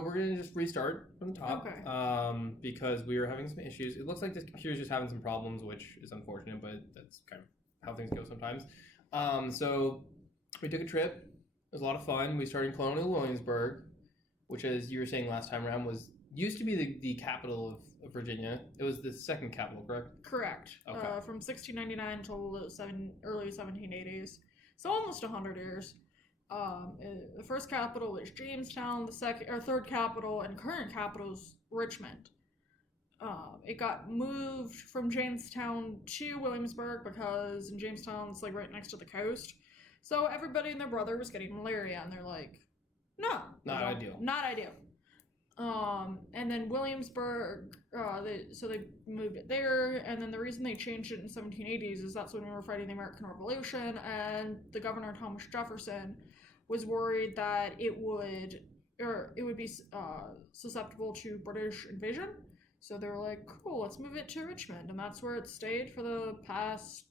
we're going to just restart from the top. Okay. Because we were having some issues. It looks like this computer's just having some problems, which is unfortunate, but that's kind of how things go sometimes. So we took a trip. It was a lot of fun. We started in Colonial, Williamsburg, which, as you were saying last time around, used to be the capital of Virginia. It was the second capital, correct? Correct. Okay. From 1699 until the early 1780s. So almost 100 years. The first capital was Jamestown. The third capital and current capital is Richmond. It got moved from Jamestown to Williamsburg because in Jamestown it's like right next to the coast. So everybody and their brother was getting malaria, and they're like, no. Not ideal. Not ideal. And then Williamsburg, they moved it there, and then the reason they changed it in the 1780s is that's when we were fighting the American Revolution, and the governor, Thomas Jefferson, was worried that it would be susceptible to British invasion. So they were like, cool, let's move it to Richmond, and that's where it stayed for the past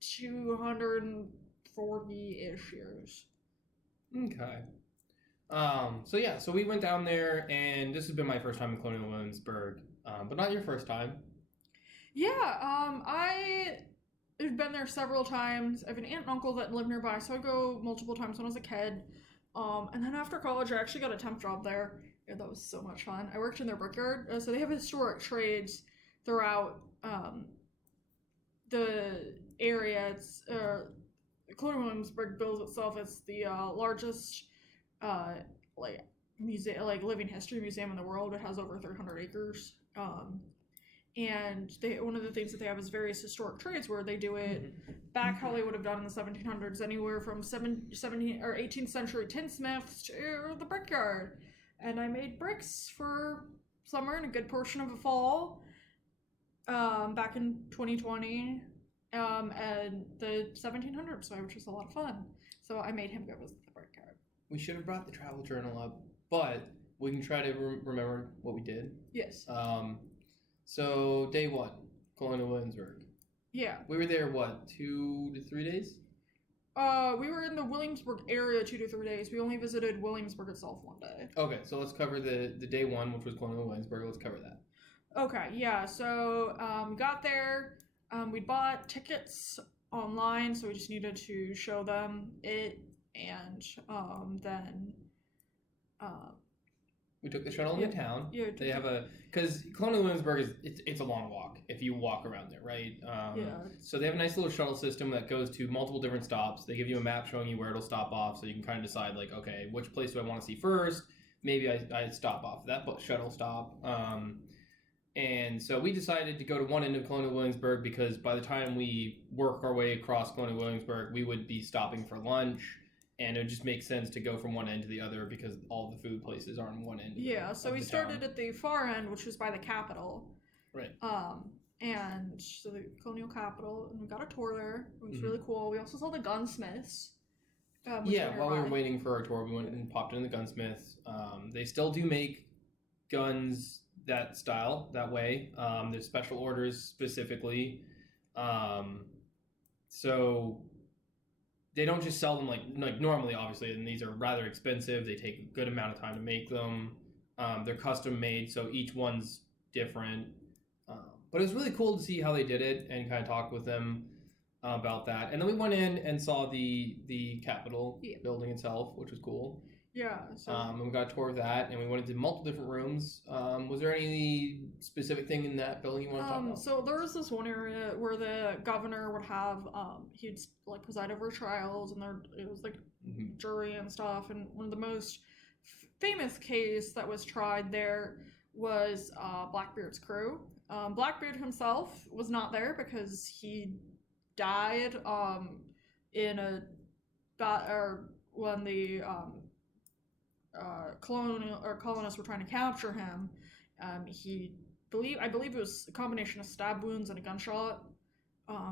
240-ish years. Okay. So we went down there, and this has been my first time in Colonial Williamsburg, but not your first time. Yeah, I have been there several times. I have an aunt and uncle that live nearby, so I go multiple times when I was a kid. And then after college, I actually got a temp job there. Yeah, that was so much fun. I worked in their brickyard, so they have historic trades throughout the area. It's Colonial Williamsburg bills itself as the largest living history museum in the world. It has over 300 acres. And one of the things that they have is various historic trades where they do it back how they would have done in the 1700s, anywhere from 17 or 18th century tinsmiths to the brickyard. And I made bricks for summer and a good portion of the fall back in 2020 and the 1700s, which was a lot of fun. So I made him go visit the brickyard. We should have brought the travel journal up, but we can try to remember what we did. Yes. So day one, Colonial Williamsburg. Yeah. We were there, 2 to 3 days? We were in the Williamsburg area 2 to 3 days. We only visited Williamsburg itself one day. Okay, so let's cover the day one, which was Colonial Williamsburg. Let's cover that. Okay, yeah. So we got there. We bought tickets online, so we just needed to show them it, and then we took the shuttle into town. Yeah. They have because Colonial Williamsburg it's a long walk if you walk around there, right? Yeah. So they have a nice little shuttle system that goes to multiple different stops. They give you a map showing you where it'll stop off, so you can kind of decide like, okay, which place do I want to see first? Maybe I stop off that shuttle stop. And so we decided to go to one end of Colonial Williamsburg because by the time we work our way across Colonial Williamsburg, we would be stopping for lunch. And it would just make sense to go from one end to the other because all the food places are on one end. So we started at the far end, which was by the Capitol. Right. And so the Colonial Capitol, and we got a tour there. It was really cool. We also saw the gunsmiths. While we were waiting for our tour, we went and popped in the gunsmiths. They still do make guns that style, that way. There's special orders specifically. So they don't just sell them like normally, obviously, and these are rather expensive. They take a good amount of time to make them. They're custom made, so each one's different. But it was really cool to see how they did it and kind of talk with them about that. And then we went in and saw the Capitol building itself, which was cool. Yeah. So. And we got a tour of that, and we went into multiple different rooms. Was there any specific thing in that building you want to talk about? So there was this one area where the governor would have, he'd like preside over trials, and it was like jury and stuff. And one of the most famous case that was tried there was Blackbeard's crew. Blackbeard himself was not there because he died in when the colonists were trying to capture him. I believe it was a combination of stab wounds and a gunshot.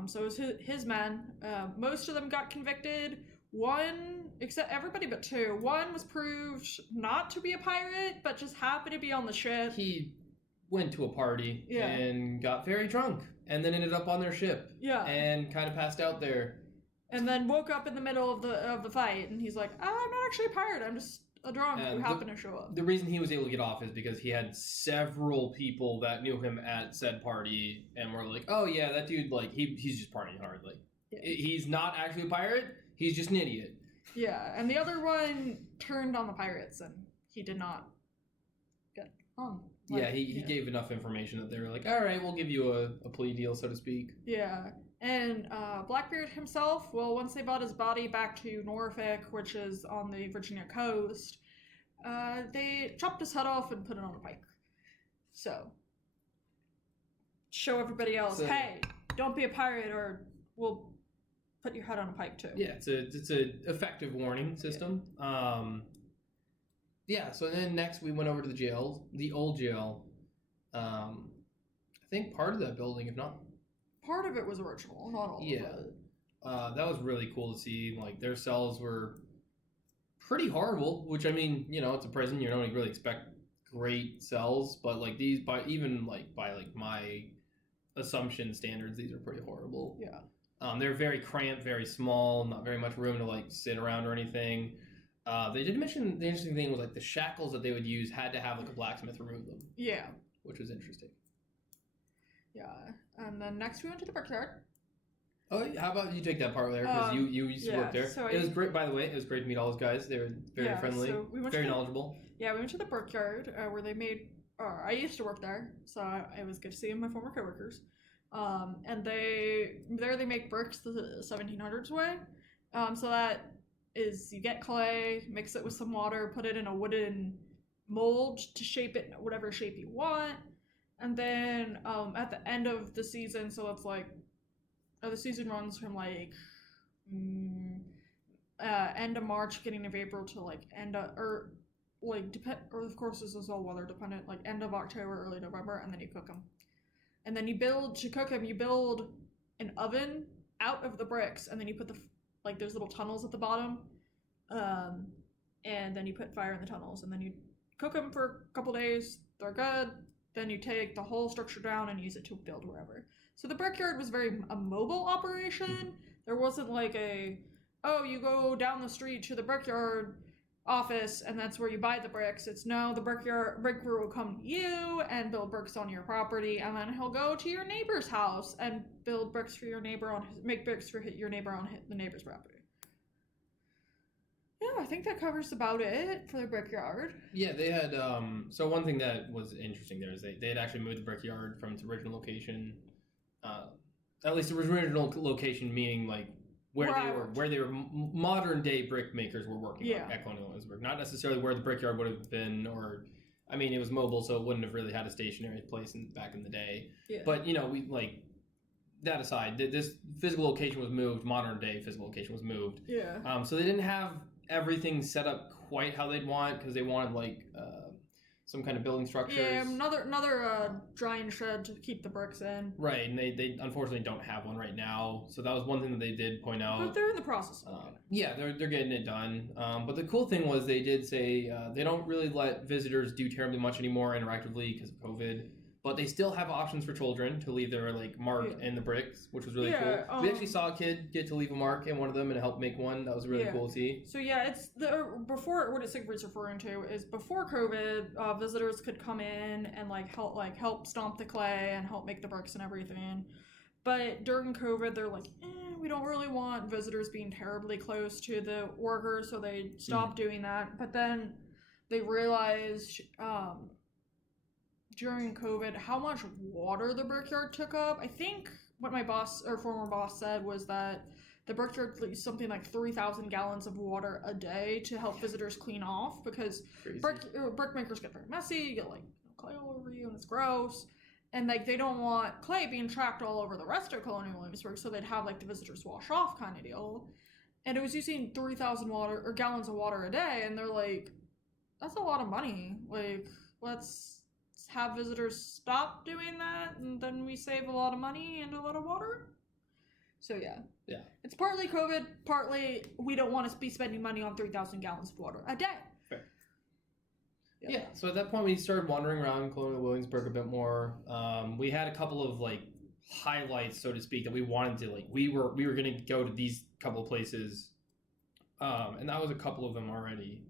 So it was his men. Most of them got convicted. One, except everybody but two. One was proved not to be a pirate, but just happened to be on the ship. He went to a party and got very drunk, and then ended up on their ship. Yeah. And kind of passed out there. And then woke up in the middle of the fight, and he's like, "I'm not actually a pirate. I'm just A drunk who And happened to show up. The reason he was able to get off is because he had several people that knew him at said party and were like, oh yeah, that dude, like, he's just partying hard. Like, he's not actually a pirate, he's just an idiot. Yeah, and the other one turned on the pirates, and he did not get on. Like, yeah, he gave enough information that they were like, all right, we'll give you a plea deal, so to speak. Yeah, and Blackbeard himself, well, once they brought his body back to Norfolk, which is on the Virginia coast, they chopped his head off and put it on a pike. So, show everybody else, hey, don't be a pirate or we'll put your head on a pike too. Yeah, it's a effective warning system. Yeah, so then next we went over to the jail, the old jail. I think part of that building, if not... Part of it was original, not all of it. That was really cool to see. Like, their cells were pretty horrible, which, I mean, you know, it's a prison, you don't really expect great cells, but, like, these, by my assumption standards, these are pretty horrible. Yeah. They're very cramped, very small, not very much room to, like, sit around or anything. They did mention the interesting thing was, like, the shackles that they would use had to have, like, a blacksmith remove them. Yeah. Which was interesting. Yeah. And then next we went to the brickyard. Oh, how about you take that part there, because you used to work there. So it was great, by the way. It was great to meet all those guys. They were very friendly, so we went very knowledgeable. Yeah, we went to the brickyard where they made... I used to work there, so it was good to see my former coworkers. And they make bricks the 1700s way. So that is, you get clay, mix it with some water, put it in a wooden mold to shape it whatever shape you want. And then at the end of the season, so it's like, the season runs from like end of March, beginning of April to like of course this is all weather dependent, like end of October, early November, and then you cook them. And then to cook them, you build an oven out of the bricks, and then you put there's little tunnels at the bottom, and then you put fire in the tunnels, and then you cook them for a couple days. They're good. Then you take the whole structure down and use it to build wherever. So the brickyard was very a mobile operation. There wasn't like you go down the street to the brickyard office and that's where you buy the bricks. It's no, the bricker will come to you and build bricks on your property, and then he'll go to your neighbor's house and build bricks for your neighbor make bricks for your neighbor on the neighbor's property. Yeah, I think that covers about it for the brickyard. Yeah, they had so one thing that was interesting there is they had actually moved the brickyard from its original location, at least the original location, meaning like where they were modern day brick makers were working at Colonial Williamsburg, not necessarily where the brickyard would have been, or I mean it was mobile, so it wouldn't have really had a stationary place back in the day. Yeah. But you know, we like that aside, this physical location was moved, modern day physical location was moved. Yeah. So they didn't have everything set up quite how they'd want, because they wanted like some kind of building structures. Yeah, another drying shed to keep the bricks in. Right, and they unfortunately don't have one right now, so that was one thing that they did point out. But they're in the process of it. Yeah, they're getting it done. But the cool thing was they did say they don't really let visitors do terribly much anymore interactively because of COVID. But they still have options for children to leave their like mark in the bricks, which was really cool. We actually saw a kid get to leave a mark in one of them and help make one. That was really cool to see. So yeah, it's before what Sigrid's referring to is before COVID, visitors could come in and help stomp the clay and help make the bricks and everything. But during COVID, they're like, we don't really want visitors being terribly close to the workers, so they stopped doing that. But then they realized during COVID how much water the brickyard took up. I think what my former boss said was that the brickyard used something like 3,000 gallons of water a day to help visitors clean off, because brick makers get very messy. You get clay all over you and it's gross, and they don't want clay being tracked all over the rest of Colonial Williamsburg, so they'd have the visitors wash off kind of deal. And it was using 3,000 gallons of water a day, and they're like, that's a lot of money. Let's have visitors stop doing that, and then we save a lot of money and a lot of water. So yeah, it's partly COVID, partly we don't want to be spending money on 3,000 gallons of water a day. Fair. Yeah. So at that point we started wandering around Colonial Williamsburg a bit more. We had a couple of highlights, so to speak, that we wanted to we were going to go to these couple of places, and that was a couple of them already.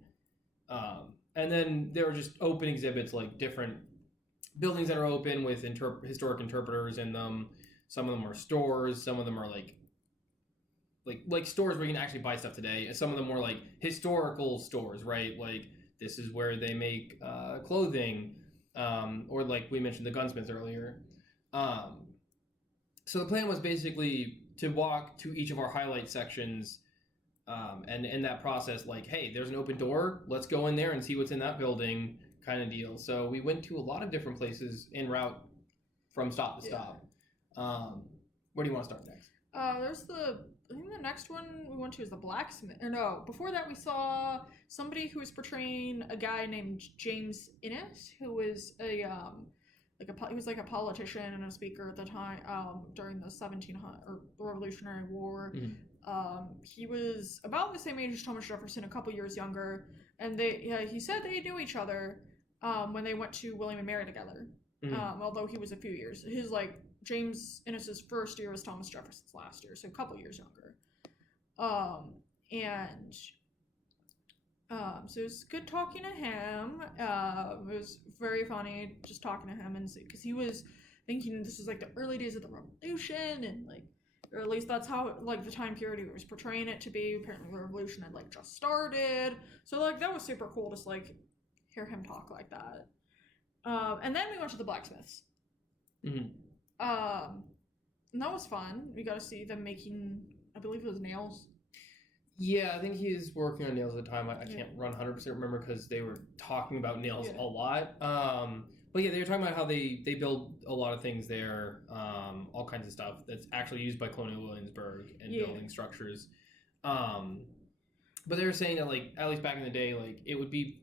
And then there are just open exhibits, like different buildings that are open with historic interpreters in them. Some of them are stores. Some of them are like stores where you can actually buy stuff today. And some of them were like historical stores, right? Like this is where they make clothing, or like we mentioned the gunsmiths earlier. So the plan was basically to walk to each of our highlight sections, and in that process, like, hey, there's an open door. Let's go in there and see what's in that building, kind of deal. So we went to a lot of different places en route from stop to stop. Where do you want to start next? I think the next one we went to is the blacksmith. Or no, before that we saw somebody who was portraying a guy named James Innes, who was he was like a politician and a speaker at the time, during the 1700 or Revolutionary War. Mm-hmm. He was about the same age as Thomas Jefferson, a couple years younger, and he said they knew each other when they went to William and Mary together. Mm-hmm. Although he was a few years. His James Innes's first year was Thomas Jefferson's last year, so a couple years younger. So it was good talking to him. It was very funny just talking to him, and because he was thinking this was like the early days of the Revolution, and or at least that's how the time period he was portraying it to be. Apparently the Revolution had just started, so that was super cool to hear him talk like that. And then we went to the blacksmiths. Mm-hmm. And that was fun. We got to see them making, I believe it was nails. Yeah, I think he was working on nails at the time. I can't 100% remember because they were talking about nails a lot. But yeah, they were talking about how they build a lot of things there, all kinds of stuff that's actually used by Colonial Williamsburg and building structures. But they were saying that at least back in the day, it would be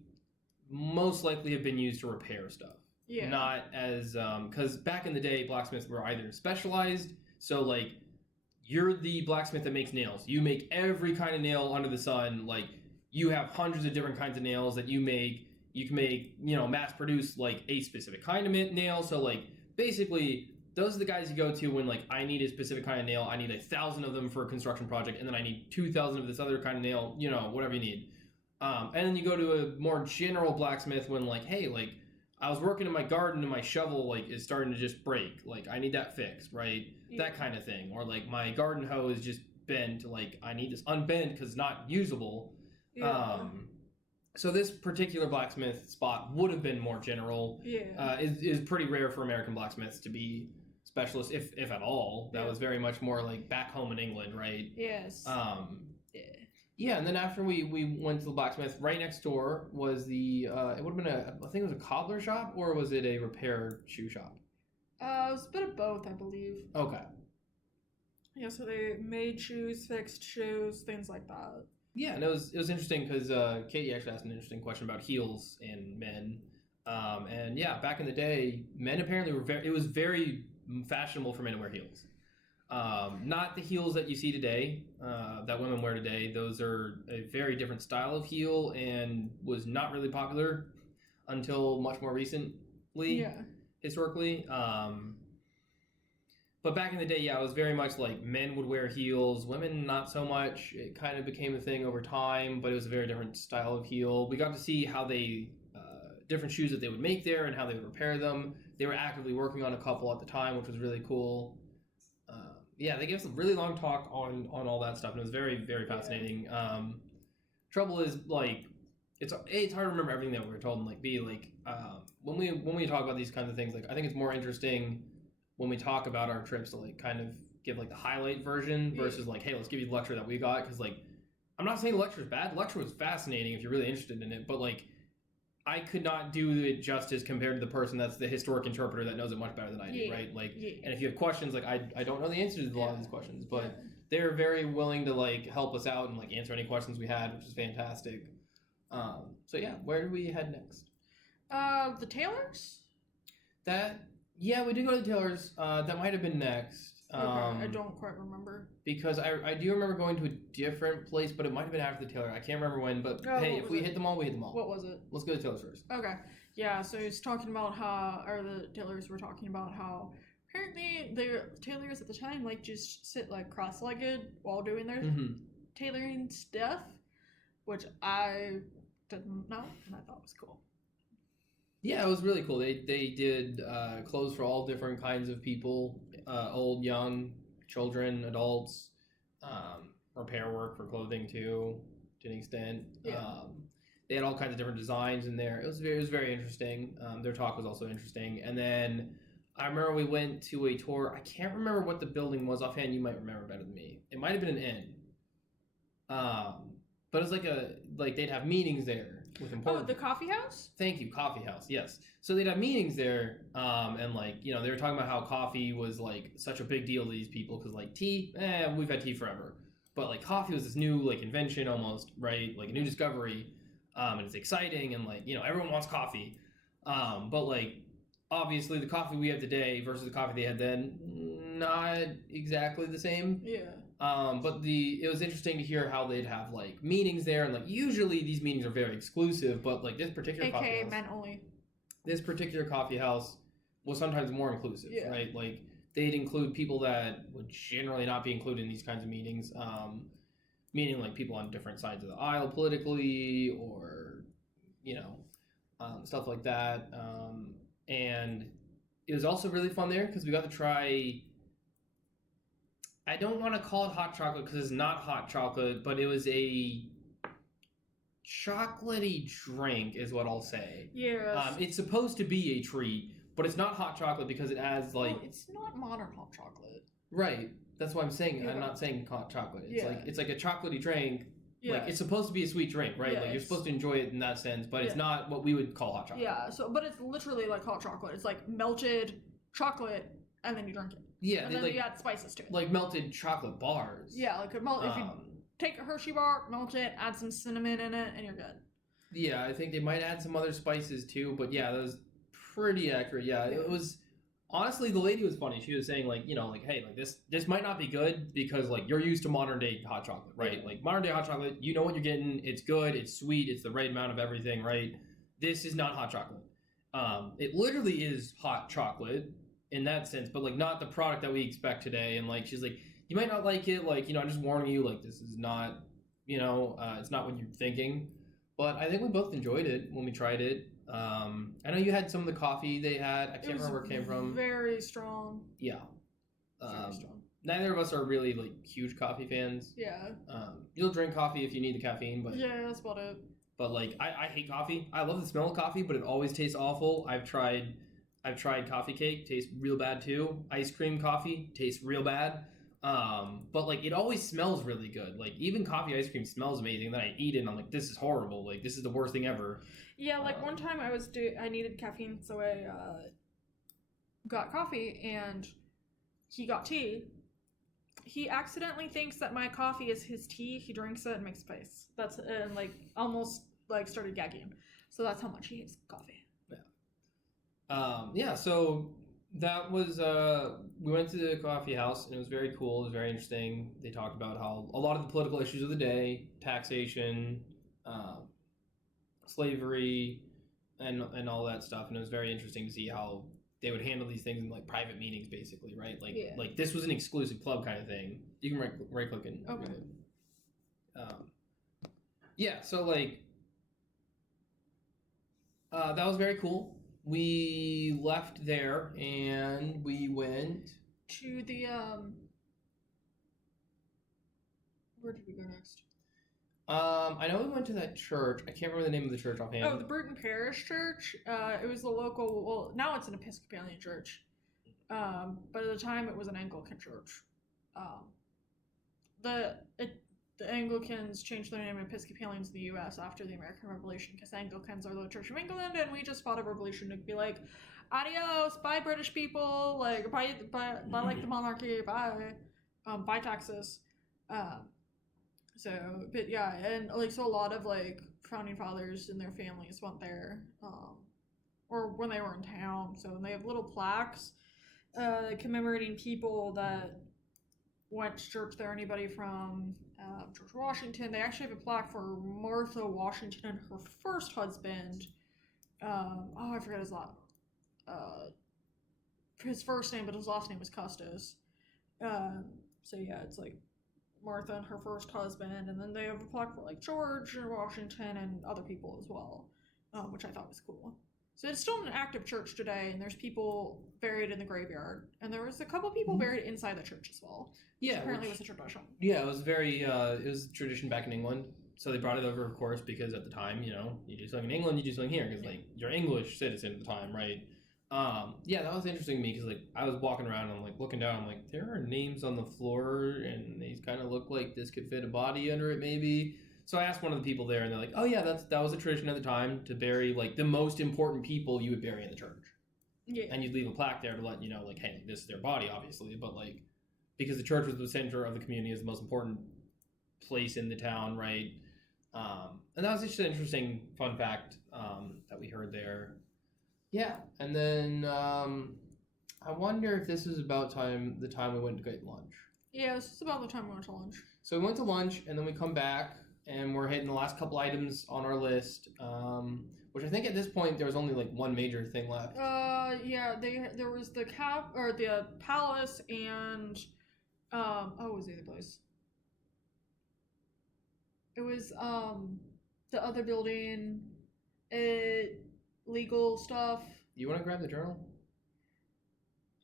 most likely have been used to repair stuff. Yeah. Not as because back in the day, blacksmiths were either specialized, so you're the blacksmith that makes nails. You make every kind of nail under the sun. You have hundreds of different kinds of nails that you make. You can make, mass produce a specific kind of nail. So basically, those are the guys you go to when I need a specific kind of nail. I need 1,000 of them for a construction project, and then I need 2,000 of this other kind of nail. Whatever you need. And then you go to a more general blacksmith when hey, I was working in my garden and my shovel is starting to just break. I need that fixed, right? Yeah. That kind of thing. Or my garden hoe is just bent. I need this unbent because it's not usable. Yeah. So this particular blacksmith spot would have been more general. Yeah. Is pretty rare for American blacksmiths to be specialists, if at all. That was very much more back home in England, right? Yes. Yeah, and then after we went to the blacksmith, right next door was it would have been I think it was a cobbler shop, or was it a repair shoe shop? It was a bit of both, I believe. Okay. Yeah, so they made shoes, fixed shoes, things like that. Yeah, and it was interesting because Katie actually asked an interesting question about heels in men. And yeah, back in the day, men apparently it was very fashionable for men to wear heels. Not the heels that you see today, that women wear today. Those are a very different style of heel and was not really popular until much more recently, historically. But back in the day, it was very much men would wear heels, women not so much. It kind of became a thing over time, but it was a very different style of heel. We got to see how different shoes that they would make there and how they would repair them. They were actively working on a couple at the time, which was really cool. Yeah, they gave us a really long talk on all that stuff, and it was very, very fascinating. Trouble is, it's hard to remember everything that we were told, and when we talk about these kinds of things, I think it's more interesting when we talk about our trips to kind of give the highlight version versus hey, let's give you the lecture that we got, because I'm not saying the lecture is bad. The lecture was fascinating if you're really interested in it, but I could not do it justice compared to the person that's the historic interpreter that knows it much better than I do, right? And if you have questions, I don't know the answers to a lot of these questions, but they're very willing to like help us out and like answer any questions we had, which is fantastic. So yeah, where do we head next? The tailors? Yeah, we did go to the tailors. That might have been next. Okay, I don't quite remember. Because I do remember going to a different place, but it might have been after the tailor. I can't remember when, but hey, if we hit them all, we hit them all. What was it? Let's go to the tailors first. Okay. Yeah, so he's talking about the tailors were talking about how apparently the tailors at the time just sit cross-legged while doing their tailoring stuff, which I didn't know, and I thought it was cool. Yeah, it was really cool. They did clothes for all different kinds of people, old, young, children, adults, repair work for clothing too, to an extent. Yeah. They had all kinds of different designs in there. It was very interesting. Their talk was also interesting. And then I remember we went to a tour. I can't remember what the building was offhand. You might remember better than me. It might have been an inn. But it was like they'd have meetings there with important. Oh, the coffee house? Thank you, coffee house. Yes. So they'd have meetings there, and they were talking about how coffee was like such a big deal to these people because like tea, we've had tea forever, but like coffee was this new like invention almost, right? Like a new discovery, and it's exciting, and like everyone wants coffee, but like obviously the coffee we have today versus the coffee they had then, not exactly the same. Yeah. But it was interesting to hear how they'd have like meetings there, and like usually these meetings are very exclusive, but like this particular coffee AKA house, men only. This particular coffee house was sometimes more inclusive, Yeah. right? Like they'd include people that would generally not be included in these kinds of meetings, meaning like people on different sides of the aisle politically, or stuff like that. And it was also really fun there because we got to try. I don't want to call it hot chocolate because it's not hot chocolate, but it was a chocolatey drink is what I'll say. Yeah. It's supposed to be a treat, but it's not hot chocolate because it adds like... it's not modern hot chocolate. Right. That's what I'm saying. Yeah. I'm not saying hot chocolate. It's Yeah. it's like a chocolatey drink. Yeah. Like it's supposed to be a sweet drink, right? Yeah, Like you're supposed to enjoy it in that sense, but it's Yeah. not what we would call hot chocolate. Yeah, but it's literally like hot chocolate. It's like melted chocolate, and then you drink it. Yeah, And they then you add spices to it. like melted chocolate bars. Yeah, like if you take a Hershey bar, melt it, add some cinnamon in it, and you're good. Yeah, I think they might add some other spices too, but yeah, that was pretty accurate. Yeah, it was... Honestly, the lady was funny. She was saying, like, hey, like this might not be good because, like, you're used to modern day hot chocolate, right? Yeah. Like, modern day hot chocolate, you know what you're getting. It's good. It's sweet. It's the right amount of everything, right? This is not hot chocolate. It literally is hot chocolate in that sense, but, like, not the product that we expect today. And, like, she's like, you might not like it. Like, I'm just warning you, like, this is not, it's not what you're thinking. But I think we both enjoyed it when we tried it. I know you had some of the coffee they had. I can't remember where it came from. Very strong. Yeah. Very strong. Neither of us are really like huge coffee fans. Yeah. You'll drink coffee if you need the caffeine, but yeah, that's about it. But like I hate coffee. I love the smell of coffee, but it always tastes awful. I've tried coffee cake, tastes real bad too. Ice cream coffee tastes real bad. But like it always smells really good. Like even coffee ice cream smells amazing. Then I eat it and I'm like, this is horrible. Like this is the worst thing ever. Yeah, like one time I needed caffeine, so I got coffee and he got tea. He accidentally thinks that my coffee is his tea. He drinks it and makes a face. That's and like almost like started gagging. So that's how much he hates coffee. Yeah. Yeah. So that was we went to the coffee house and it was very cool. It was very interesting. They talked about how a lot of the political issues of the day, taxation, slavery, and all that stuff. And it was very interesting to see how they would handle these things in like private meetings, basically, right? Like, yeah. Like this was an exclusive club kind of thing. You can right click and okay. read it. Yeah. So like, that was very cool. We left there and we went to the where did we go next? I know we went to that church. I can't remember the name of the church offhand. Oh, the Bruton Parish Church. It was the local. Well, now it's an Episcopalian church, but at the time it was an Anglican church. The Anglicans changed their name to Episcopalians in the U.S. after the American Revolution because Anglicans are the Church of England, and we just fought a revolution to be like, adios, bye British people, like bye like the monarchy, bye taxes. So, but yeah, and like so a lot of like founding fathers and their families went there, or when they were in town. So they have little plaques commemorating people that went to church there. Anybody from George Washington. They actually have a plaque for Martha Washington and her first husband. I forget his first name, but his last name was Custis. So yeah, it's like Martha and her first husband, and then they have a plaque for like George Washington and other people as well, which I thought was cool. So it's still an active church today, and there's people buried in the graveyard, and there was a couple people buried inside the church as well. Yeah, apparently it was a tradition. Yeah, it was very it was a tradition back in England. So they brought it over, of course, because at the time, you do something in England, you do something here, because like you're English citizen at the time, right? Yeah, that was interesting to me because like I was walking around and I'm like looking down, I'm like, there are names on the floor, and these kind of look like this could fit a body under it, maybe. So I asked one of the people there, and they're like, "Oh yeah, that was a tradition at the time to bury like the most important people you would bury in the church." Yeah. And you'd leave a plaque there to let you know, like, hey, this is their body, obviously, but like because the church was the center of the community, is the most important place in the town, right? And that was just an interesting fun fact that we heard there. Yeah, and then I wonder if this is about the time we went to get lunch. Yeah, this is about the time we went to lunch. So we went to lunch, and then we come back, and we're hitting the last couple items on our list, which I think at this point there was only like one major thing left. Yeah, there was the the palace, and what was the other place? It was the other building, legal stuff. You want to grab the journal?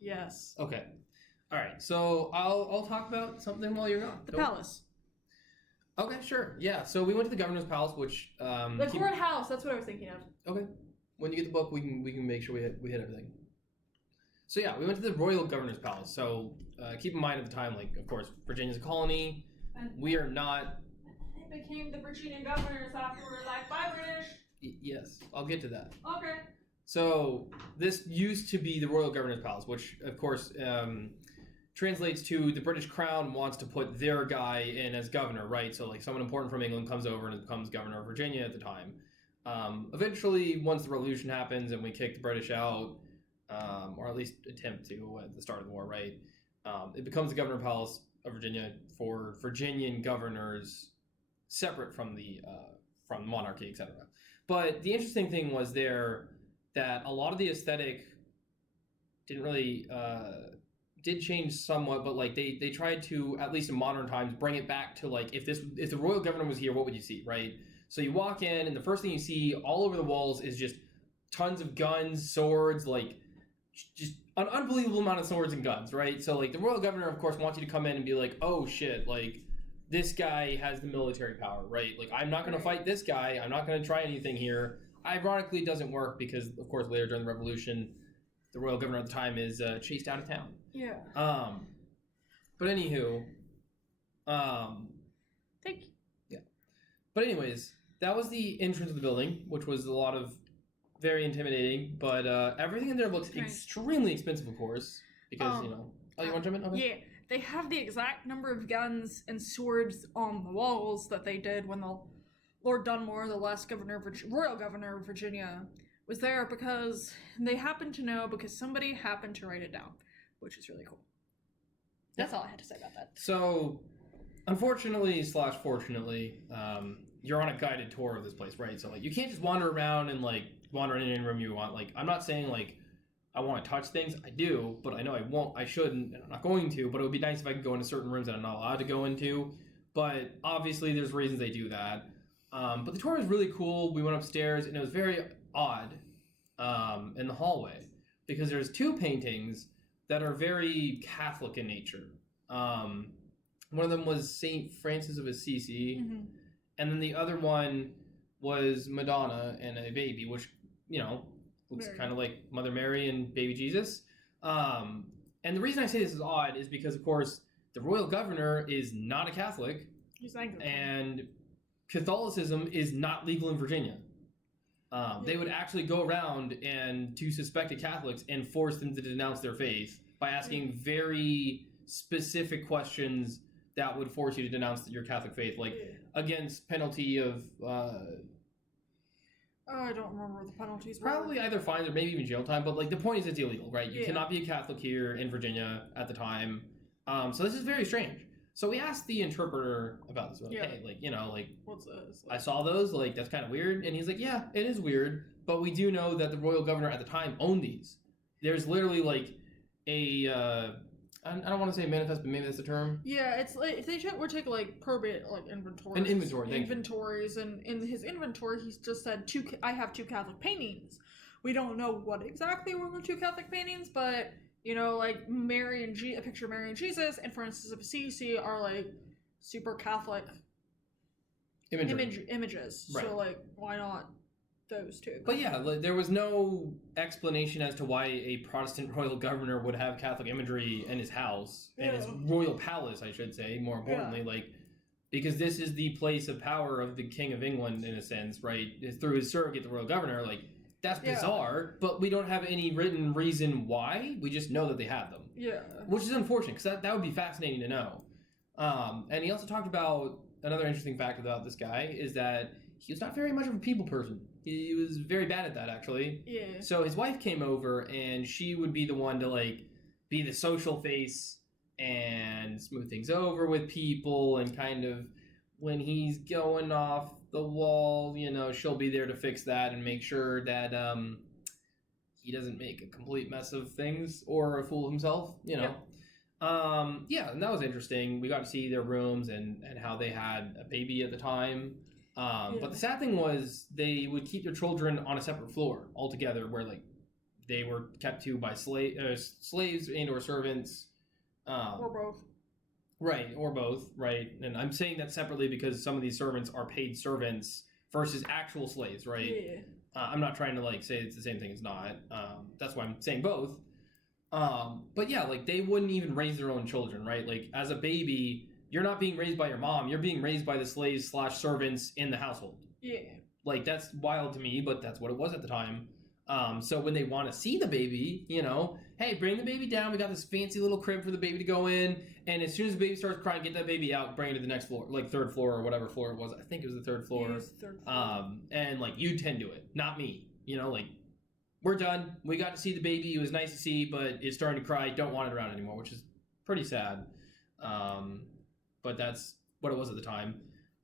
Yes. Okay. All right. So I'll talk about something while you're gone. The palace. Okay, sure. Yeah. So we went to the governor's palace, which the courthouse. That's what I was thinking of. Okay. When you get the book, we can make sure we hit everything. So yeah, we went to the royal governor's palace. So keep in mind at the time, like of course, Virginia's a colony. And we are not. They became the Virginian governors after we were like, bye British. Yes, I'll get to that. Okay. So this used to be the royal governor's palace, which of course translates to the British Crown wants to put their guy in as governor, right? So like someone important from England comes over and becomes governor of Virginia at the time. Eventually, once the revolution happens and we kick the British out, or at least attempt to at the start of the war, right? It becomes the governor's palace of Virginia for Virginian governors, separate from the monarchy, etc. But the interesting thing was there that a lot of the aesthetic didn't really did change somewhat, but like they tried to, at least in modern times, bring it back to like if the royal governor was here, what would you see, right? So you walk in and the first thing you see all over the walls is just tons of guns, swords, like just an unbelievable amount of swords and guns, right? So like the royal governor, of course, wants you to come in and be like, oh shit, like this guy has the military power, right? Like I'm not going to fight this guy. I'm not going to try anything here. Ironically, it doesn't work because, of course, later during the revolution, the royal governor at the time is chased out of town. Yeah. But anywho, thank you. Yeah. But anyways, that was the entrance of the building, which was a lot of very intimidating. But everything in there looks extremely expensive, of course, because Oh, you want to jump in? Okay. Yeah. They have the exact number of guns and swords on the walls that they did when the Lord Dunmore, the last royal governor of Virginia, was there because they happened to know because somebody happened to write it down, which is really cool. That's all I had to say about that. So, unfortunately / fortunately, you're on a guided tour of this place, right? So like you can't just wander around and like wander in any room you want. Like I'm not saying like I want to touch things. I do, but I know I won't. I shouldn't, and I'm not going to. But it would be nice if I could go into certain rooms that I'm not allowed to go into. But obviously, there's reasons they do that. But the tour was really cool. We went upstairs, and it was very odd in the hallway because there's two paintings that are very Catholic in nature. One of them was Saint Francis of Assisi, and then the other one was Madonna and a baby, which looks kind of like Mother Mary and baby Jesus. And the reason I say this is odd is because, of course, the royal governor is not a Catholic. He's Anglican. And Catholicism is not legal in Virginia. They would actually go around and to suspected Catholics and force them to denounce their faith by asking very specific questions that would force you to denounce your Catholic faith, like against penalty of... I don't remember what the penalties were. Probably either fines or maybe even jail time, but like the point is it's illegal, right? You cannot be a Catholic here in Virginia at the time. So this is very strange. So we asked the interpreter about this. Like, hey, like, what's this? I saw those, like, that's kind of weird. And he's like, yeah, it is weird, but we do know that the royal governor at the time owned these. There's literally like a I don't want to say manifest, but maybe that's the term. Yeah, it's like if they take like probate like inventories. An inventory. Inventories, and in his inventory, he's just said I have 2 Catholic paintings. We don't know what exactly were the 2 Catholic paintings, but you know, like Mary and a picture of Mary and Jesus and Francis of Assisi are like super Catholic images. Right. So like, why not those 2? But yeah, there was no explanation as to why a Protestant royal governor would have Catholic imagery in his house, and his royal palace, I should say, more importantly, like, because this is the place of power of the King of England, in a sense, right? Through his surrogate, the royal governor, like, that's bizarre, but we don't have any written reason why. We just know that they have them. Yeah. Which is unfortunate, because that would be fascinating to know. And he also talked about, another interesting fact about this guy, is that he was not very much of a people person. He was very bad at that, actually. Yeah. So his wife came over, and she would be the one to, like, be the social face and smooth things over with people, and kind of, when he's going off the wall, you know, she'll be there to fix that and make sure that he doesn't make a complete mess of things or a fool of himself, you know. Yeah, and that was interesting. We got to see their rooms and how they had a baby at the time. But the sad thing was they would keep their children on a separate floor altogether, where like they were kept to by slaves and or servants, or both. Right, or both, right? And I'm saying that separately because some of these servants are paid servants versus actual slaves, right? Yeah. I'm not trying to like say it's the same thing. It's not. That's why I'm saying both. But yeah, like they wouldn't even raise their own children, right? Like as a baby, you're not being raised by your mom. You're being raised by the slaves / servants in the household. Yeah. Like that's wild to me, but that's what it was at the time. So when they want to see the baby, you know, hey, bring the baby down. We got this fancy little crib for the baby to go in. And as soon as the baby starts crying, get that baby out, bring it to the next floor, like 3rd floor or whatever floor it was. I think it was the 3rd floor. Yeah, it was the 3rd floor. And like you tend to it, not me. You know, like we're done. We got to see the baby. It was nice to see, but it's starting to cry. Don't want it around anymore, which is pretty sad. But that's what it was at the time.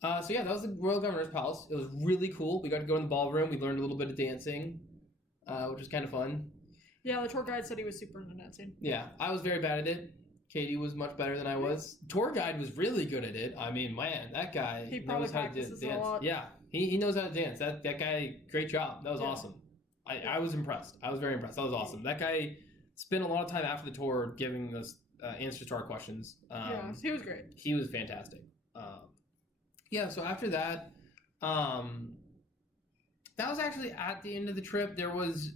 So yeah, that was the Royal Governor's Palace. It was really cool. We got to go in the ballroom. We learned a little bit of dancing, which was kind of fun. Yeah, the tour guide said he was super into dancing. Yeah, I was very bad at it. Katie was much better than I was. Tour guide was really good at it. I mean, man, that guy knows how to dance. A lot. Yeah, he knows how to dance. That guy, great job. That was awesome. I was impressed. I was very impressed. That was awesome. That guy spent a lot of time after the tour giving us answers to our questions. Yeah, he was great. He was fantastic. Yeah, so after that, that was actually at the end of the trip. There was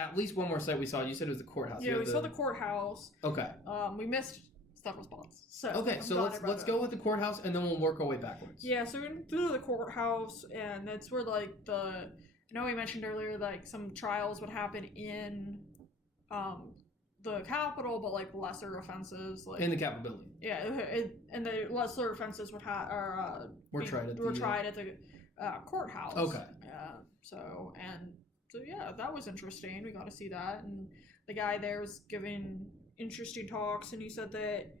at least one more site we saw. You said it was the courthouse. Yeah, we saw the courthouse. Okay. We missed several spots. So let's go with the courthouse and then we'll work our way backwards. Yeah, so we went through the courthouse, and that's where like I know we mentioned earlier like some trials would happen in the Capitol, but like lesser offenses like in the Capitol building. Yeah, and the lesser offenses were tried at the courthouse. Okay. So yeah, that was interesting. We got to see that, and the guy there was giving interesting talks, and he said that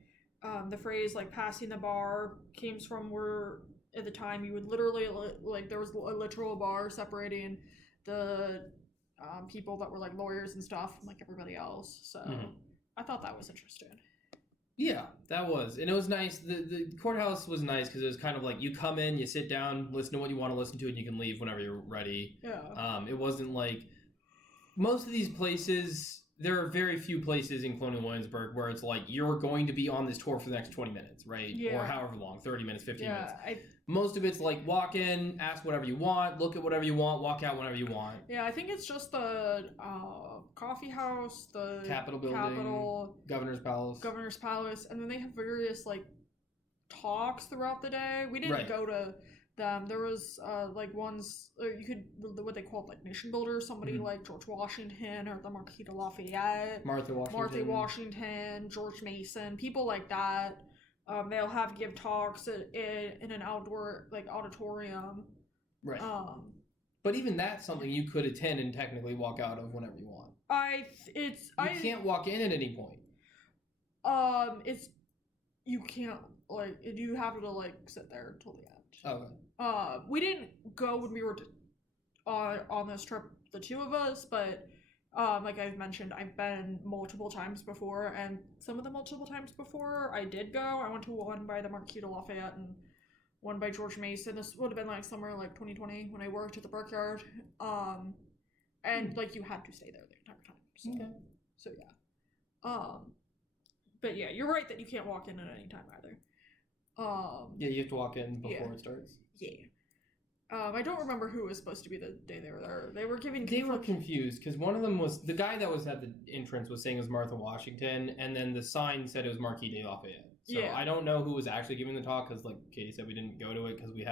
the phrase like passing the bar came from where at the time you would literally like there was a literal bar separating the people that were like lawyers and stuff from like everybody else. So I thought that was interesting. Yeah, that was. And it was nice. The courthouse was nice because it was kind of like you come in, you sit down, listen to what you want to listen to, and you can leave whenever you're ready. Yeah. It wasn't like most of these places. There are very few places in Colonial Williamsburg where it's like you're going to be on this tour for the next 20 minutes, right? Yeah. Or however long, 30 minutes, 15 minutes. Yeah. Most of it's like walk in, ask whatever you want, look at whatever you want, walk out whenever you want. Yeah, I think it's just the coffee house, the Capitol building, Governor's Palace, and then they have various like talks throughout the day. We didn't go to them. There was like ones you could what they called like nation builders. Somebody like George Washington or the Marquis de Lafayette, Martha Washington, George Mason, people like that. They'll give talks in an outdoor like auditorium. Right. But even that's something you could attend and technically walk out of whenever you want. You can't walk in at any point. You can't like you have to like sit there until the end. Okay. We didn't go when we were on this trip, the two of us, but Like I've mentioned, I've been multiple times before, and some of the multiple times before I did go. I went to one by the Marquis de Lafayette and one by George Mason. This would have been like somewhere like 2020 when I worked at the Brickyard. And like you had to stay there the entire time. So, Okay. so yeah. But yeah, you're right that you can't walk in at any time either. Yeah, you have to walk in before Yeah. it starts. Yeah. I don't remember who was supposed to be the day they were there. They were giving. They were confused because one of them was the guy that was at the entrance was saying it was Martha Washington, and then the sign said it was Marquis de Lafayette. So Yeah. I don't know who was actually giving the talk because, like Katie said, we didn't go to it because we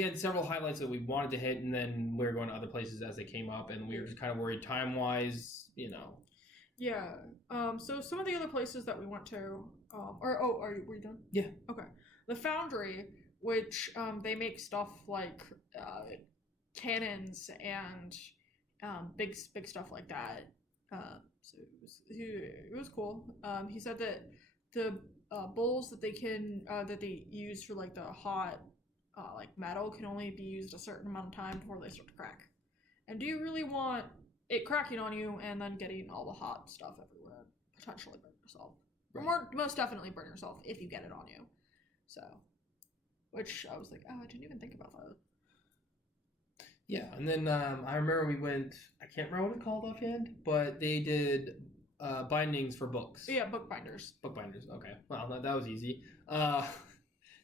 had several highlights that we wanted to hit, and then we were going to other places as they came up, and we were just kind of worried time wise, Yeah. So some of the other places that we went to, were you done? Yeah. Okay. The Foundry, which they make stuff like cannons and big stuff like that. So it was cool. He said that the bowls that they use for like the hot like metal can only be used a certain amount of time before they start to crack. And do you really want it cracking on you and then getting all the hot stuff everywhere? Potentially burn yourself. Right. Or most definitely burn yourself if you get it on you. So, which I was like, oh, I didn't even think about that. Yeah, and then I remember we went. I can't remember what it's called offhand, but they did bindings for books. Yeah, bookbinders. Bookbinders. Okay, well that was easy.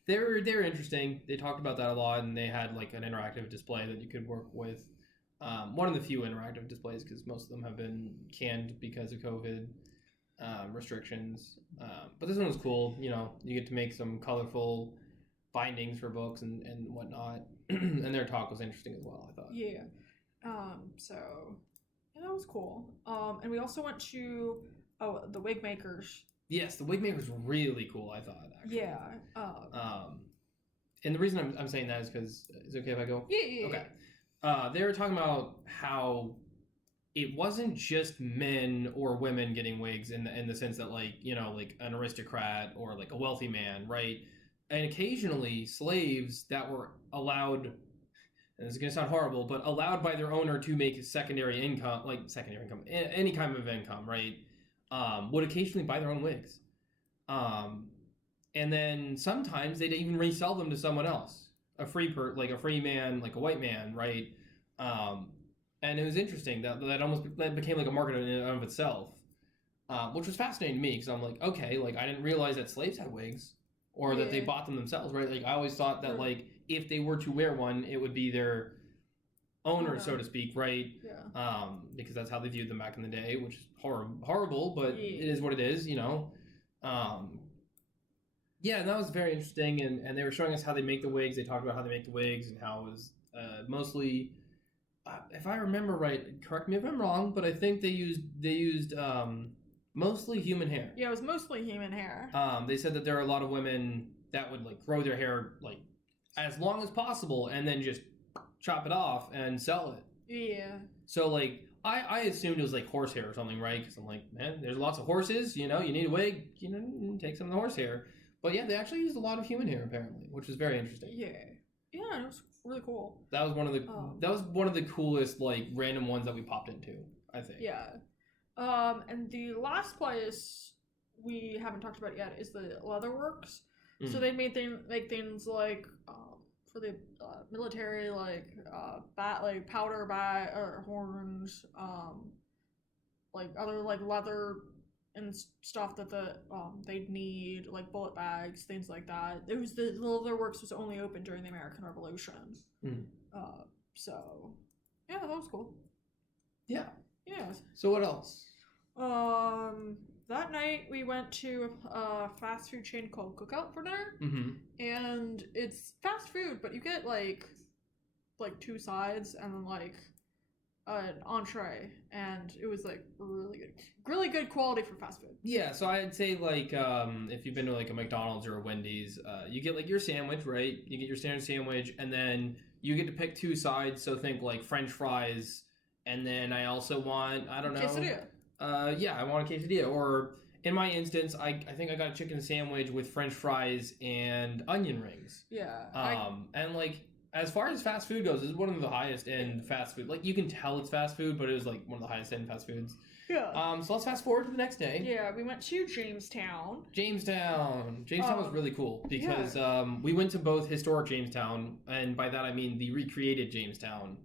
They were interesting. They talked about that a lot, and they had like an interactive display that you could work with. One of the few interactive displays because most of them have been canned because of COVID restrictions. But this one was cool. You get to make some colorful bindings for books and whatnot. And their talk was interesting as well, I thought. Yeah. So yeah, that was cool. And we also went to the wig makers. Yes, the wig makers were really cool, I thought, actually. Yeah. And the reason I'm saying that is because is it okay if I go? Yeah. Okay. They were talking about how it wasn't just men or women getting wigs in the sense that like an aristocrat or like a wealthy man, right? And occasionally slaves that were allowed, and this is going to sound horrible, but allowed by their owner to make secondary income, any kind of income, right? Would occasionally buy their own wigs. And then sometimes they'd even resell them to someone else, a free man, like a white man, right? And it was interesting that became like a market in and of itself, which was fascinating to me because I'm like, okay, like I didn't realize that slaves had wigs. Or that they bought them themselves, right? Like I always thought that like if they were to wear one, it would be their owner, so to speak, right? Yeah. Because that's how they viewed them back in the day, which is horrible, but it is what it is, Yeah, and that was very interesting, and they were showing us how they make the wigs. They talked about how they make the wigs and how it was mostly, if I remember right, correct me if I'm wrong, but I think they used mostly human hair. Yeah, it was mostly human hair. They said that there are a lot of women that would like grow their hair like as long as possible and then just chop it off and sell it. Yeah. So like I assumed it was like horsehair or something, right? Because I'm like, man, there's lots of horses. You need a wig. Take some of the horsehair. But yeah, they actually used a lot of human hair apparently, which is very interesting. Yeah. Yeah, it was really cool. That was one of the coolest like random ones that we popped into, I think. Yeah. And the last place we haven't talked about yet is the Leatherworks. Mm-hmm. So they make things like for the military, like powder bat or horns, like other like leather and stuff that they'd need, like bullet bags, things like that. It was the Leatherworks was only open during the American Revolution. Mm. So yeah, that was cool. Yeah. Yeah. So what else? That night we went to a fast food chain called Cookout for dinner, and it's fast food, but you get like 2 sides and then like an entree, and it was like really good quality for fast food. Yeah, so I'd say like if you've been to like a McDonald's or a Wendy's, you get like your sandwich, right? You get your standard sandwich, and then you get to pick 2 sides. So think like French fries. And then I also want, I don't know. Quesadilla. Yeah, I want a quesadilla. Or in my instance, I think I got a chicken sandwich with French fries and onion rings. Yeah. And like, as far as fast food goes, this is one of the highest end fast food. Like, you can tell it's fast food, but it was like one of the highest end fast foods. Yeah. So let's fast forward to the next day. Yeah, we went to Jamestown. Jamestown was really cool because we went to both historic Jamestown, and by that I mean the recreated Jamestown,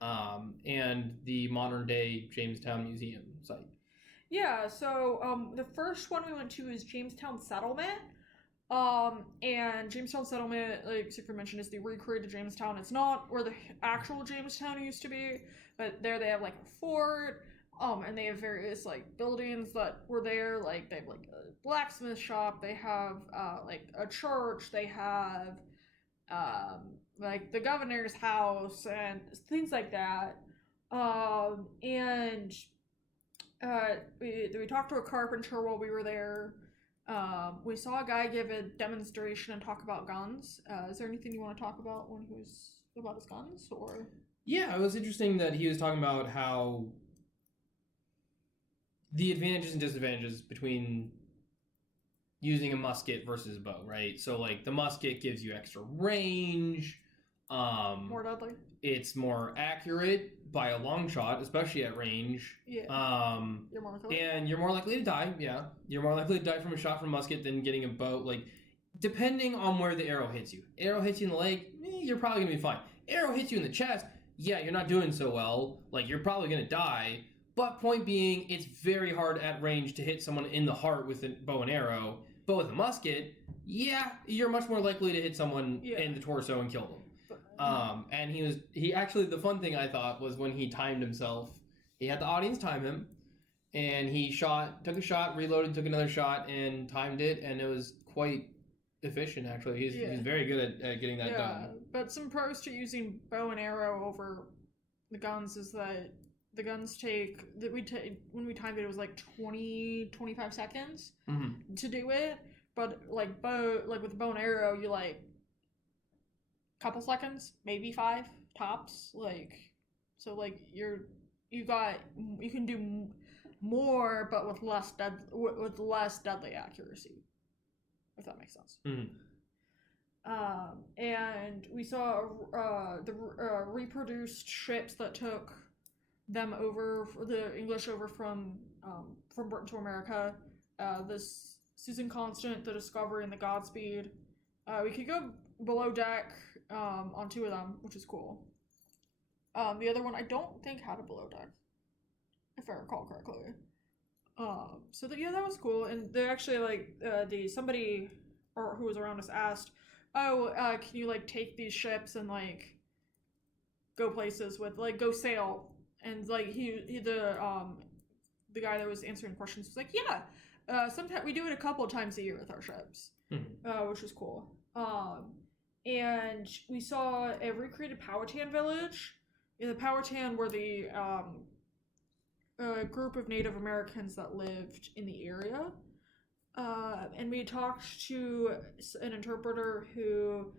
and the modern day Jamestown Museum site. Yeah, so the first one we went to is Jamestown Settlement. And Jamestown Settlement, like Siegfried mentioned, is the recreated Jamestown. It's not where the actual Jamestown used to be, but there they have like a fort. And they have various like buildings that were there. Like they have like a blacksmith shop. They have like a church. They have like the governor's house and things like that. And we talked to a carpenter while we were there. We saw a guy give a demonstration and talk about guns. Is there anything you want to talk about when he was about his guns, or? Yeah, it was interesting that he was talking about how the advantages and disadvantages between using a musket versus a bow, right? So, like, the musket gives you extra range. More deadly. It's more accurate by a long shot, especially at range. Yeah. You're more likely. And you're more likely to die, yeah. You're more likely to die from a shot from a musket than getting a bow. Like, depending on where the arrow hits you. Arrow hits you in the leg, you're probably going to be fine. Arrow hits you in the chest, yeah, you're not doing so well. Like, you're probably going to die. But point being, it's very hard at range to hit someone in the heart with a bow and arrow. But with a musket, yeah, you're much more likely to hit someone in the torso and kill them. And he actually, the fun thing I thought was when he timed himself, he had the audience time him, and he took a shot, reloaded, took another shot, and timed it, and it was quite efficient, actually. He's very good at getting that done. But some pros to using bow and arrow over the guns is that the guns when we timed it, it was like 20-25 seconds to do it, but like with bow and arrow, you like couple seconds, maybe 5 tops, like, so like you can do more but with less deadly accuracy, if that makes sense. And we saw the reproduced ships that took them over, the English over from Britain to America. This Susan Constant, the Discovery, and the Godspeed. We could go below deck on 2 of them, which is cool. The other one I don't think had a below deck, if I recall correctly. So that was cool. And they actually somebody who was around us asked, can you like take these ships and like go places with, like, go sail? And like the guy that was answering questions was like, yeah, sometimes we do it a couple of times a year with our ships, which was cool. And we saw a recreated Powhatan village. The Powhatan were the group of Native Americans that lived in the area. And we talked to an interpreter who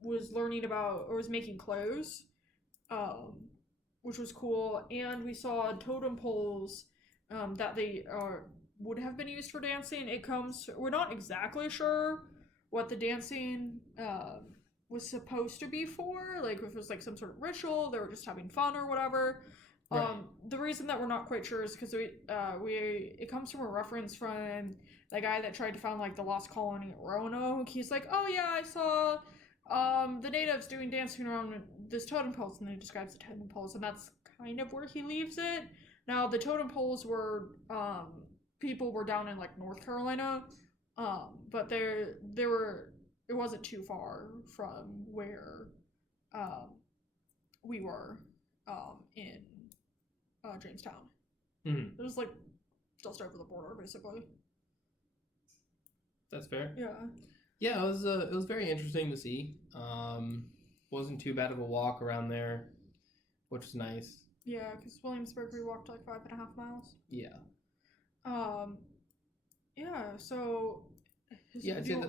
was learning about, or was making clothes, which was cool. And we saw totem poles that they would have been used for dancing. We're not exactly sure what the dancing was supposed to be for, like if it was like some sort of ritual, they were just having fun or whatever. Right. The reason that we're not quite sure is because it comes from a reference from the guy that tried to find like the lost colony at Roanoke. He's like, oh yeah, I saw the natives dancing around this totem poles, and then he describes the totem poles, and that's kind of where he leaves it. Now the totem poles were people were down in like North Carolina, but it wasn't too far from where we were in Jamestown. It was like just over the border, basically. That's fair. Yeah, it was very interesting to see. Wasn't too bad of a walk around there, which was nice. Yeah, because Williamsburg, we walked like 5.5 miles. Yeah. So. I'd say the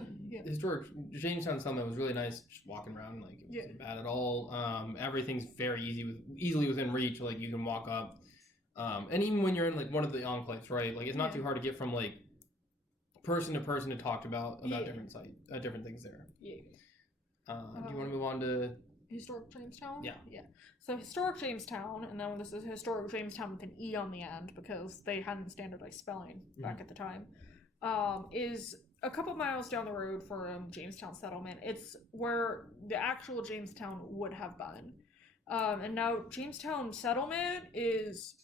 historic Jamestown Summit was really nice. Just walking around, like, it wasn't bad at all. Everything's very easily within reach. Like, you can walk up, and even when you're in like one of the enclaves, right? Like, it's not too hard to get from like person to person to talk about different different things there. Yeah. Do you want to move on to historic Jamestown? Yeah. Yeah. So historic Jamestown, and then this is historic Jamestown with an E on the end because they hadn't standardized spelling back at the time, is a couple miles down the road from Jamestown settlement. It's where the actual Jamestown would have been. And now Jamestown settlement is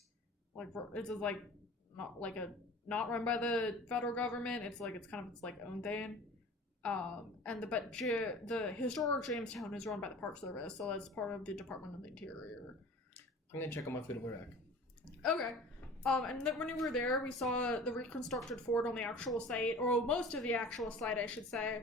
like not run by the federal government. It's kind of its own thing. The historic Jamestown is run by the Park Service, so that's part of the Department of the Interior. I'm gonna check on my fiddle rack. Okay. And then when we were there, we saw the reconstructed fort on the actual site, or most of the actual site, I should say,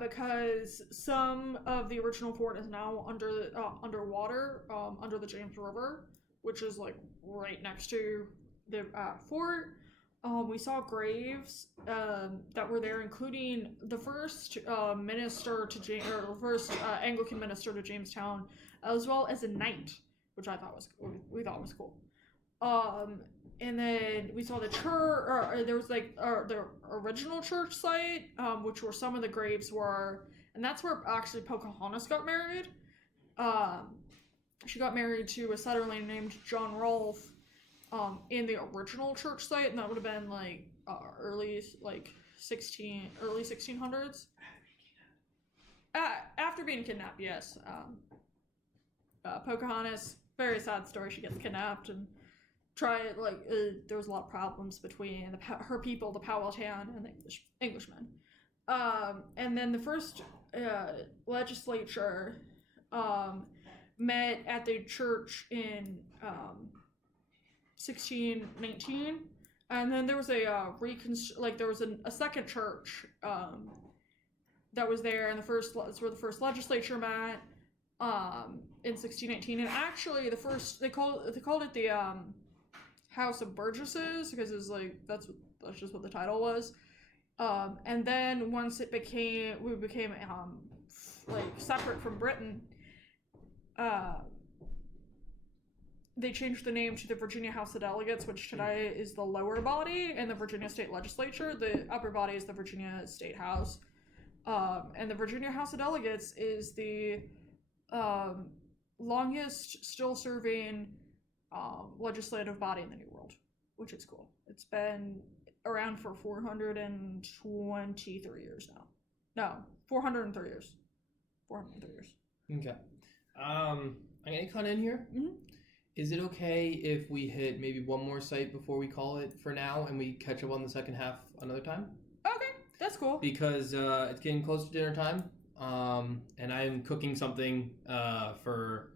because some of the original fort is now underwater, under the James River, which is right next to the fort. We saw graves that were there, including the first first Anglican minister to Jamestown, as well as a knight, which we thought was cool. And then we saw the church. There was the original church site, which where some of the graves were, and that's where actually Pocahontas got married. She got married to a settler named John Rolfe. In the original church site, and that would have been early 1600s. After being kidnapped, yes. Pocahontas, very sad story. She gets kidnapped and there was a lot of problems between her people, the Powhatan, and the Englishmen. And then the first legislature met at the church in 1619, and then there was a second church that was there, and that's where the first legislature met in 1619. And actually, they called it the House of Burgesses because it was that's just what the title was. And then once we became separate from Britain, they changed the name to the Virginia House of Delegates, which today is the lower body in the Virginia State Legislature. The upper body is the Virginia State House. And the Virginia House of Delegates is the longest still-serving legislative body in the New World, which is cool. It's been around for 423 years now. No, 403 years. 403 years. Okay. I'm gonna cut in here. Mm-hmm. Is it okay if we hit maybe one more site before we call it for now, and we catch up on the second half another time? Okay, that's cool. Because it's getting close to dinner time, and I'm cooking something for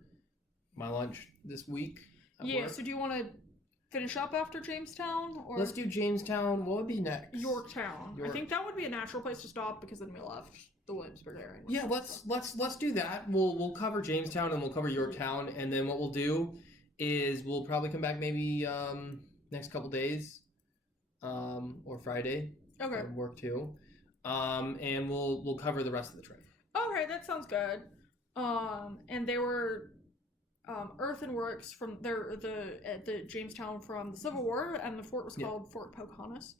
my lunch this week. Yeah, so do you want to finish up after Jamestown? Or let's do Jamestown. What would be next? Yorktown. I think that would be a natural place to stop because then we left the Williamsburg area. Yeah, let's do that. We'll cover Jamestown and we'll cover Yorktown, and then what we'll do is we'll probably come back maybe next couple days, or Friday. Okay. Work too, and we'll cover the rest of the trip. Okay, that sounds good. And they were earthworks from the Jamestown from the Civil War, and the fort was called Fort Pocahontas.